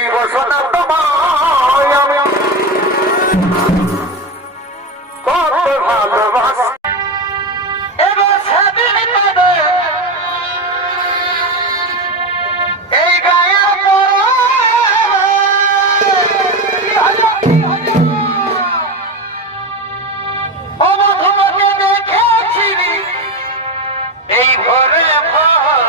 এই বসনা তোমায় আমি কত ভালোবাসি। এবার সেদিন তবে এই গায়ের তোমাকে দেখেছি এই ভরে ভরে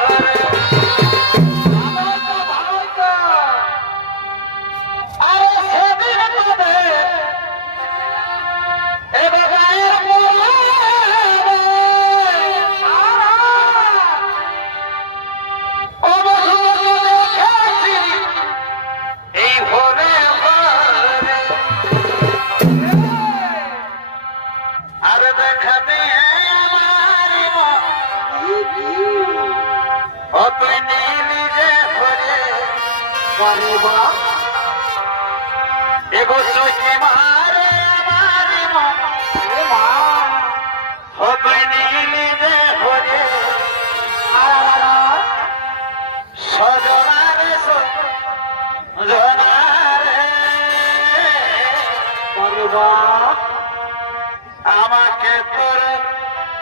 আমাকে তোর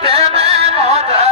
প্রেমে মজা